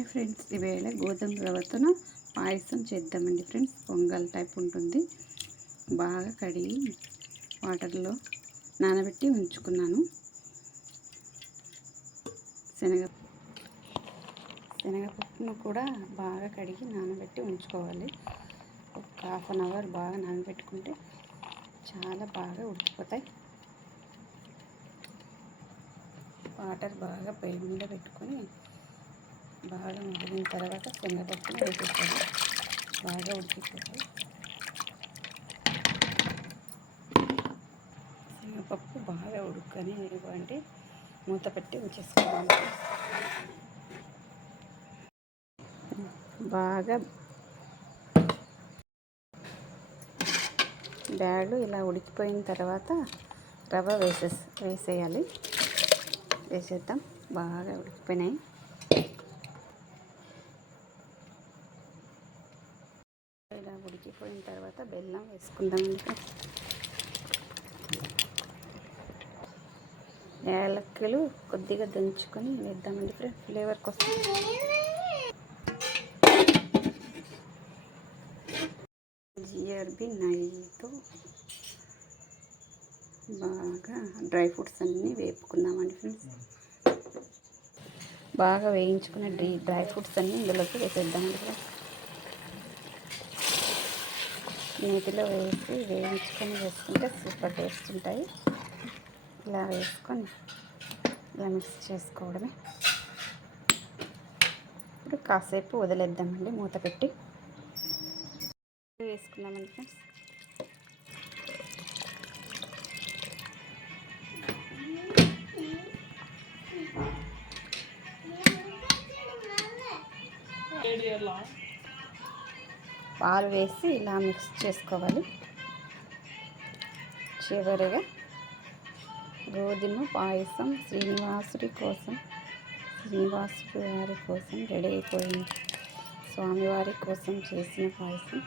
Hi friends, ఈవేళ గోధుమ రవ్వతో పాయసం చేద్దామండి ఫ్రెండ్స్. పొంగల్ టైప్ ఉంటుంది. బాగా కడిగి వాటర్లో నానబెట్టి ఉంచుకున్నాను. శనగపప్పును కూడా బాగా కడిగి నానబెట్టి ఉంచుకోవాలి. ఒక హాఫ్ అన్ అవర్ బాగా నానబెట్టుకుంటే చాలా బాగా ఉడికిపోతాయి. వాటర్ బాగా పొయ్యి మీద పెట్టుకొని బాగా మరిగిన తర్వాత శనగపప్పును వేసేస్తాను. బాగా ఉడికిపోతాయి. శనగపప్పు బాగా ఉడుకని అంటే మూత పెట్టి ఉంచేసుకోవాలి. బాగా బ్యాళ్ళు ఇలా ఉడికిపోయిన తర్వాత రవ్వ వేసేయాలి. వేసేద్దాం. బాగా ఉడికిపోయినాయి. ఇలా ఉడికిపోయిన తర్వాత బెల్లం వేసుకుందాం. యాలక్కులు కొద్దిగా దంచుకొని వేద్దామండి ఫ్లేవర్ కోసం. జీఆర్బీ నెయ్యితో బాగా డ్రై ఫ్రూట్స్ అన్నీ వేపుకుందామండి ఫ్రెండ్స్. బాగా వేయించుకున్న డ్రై ఫ్రూట్స్ అన్నీ ఇందులోకి వేసేద్దామండి ఫ్రెండ్స్. నీటిలో వేసి వేయించుకొని వేసుకుంటే సూపర్ టేస్ట్ ఉంటాయి. ఇలా వేసుకొని ఇలా మిక్స్ చేసుకోవడమే. ఇప్పుడు కాసేపు వదిలేద్దామండి మూత పెట్టి. వేసుకున్నామండి ఫ్రెండ్స్. పాలు వేసి ఇలా మిక్స్ చేసుకోవాలి. చివరిగా గోధుమ పాయసం శ్రీనివాసుడి వారి కోసం రెడీ అయిపోయింది. స్వామివారి కోసం చేసిన పాయసం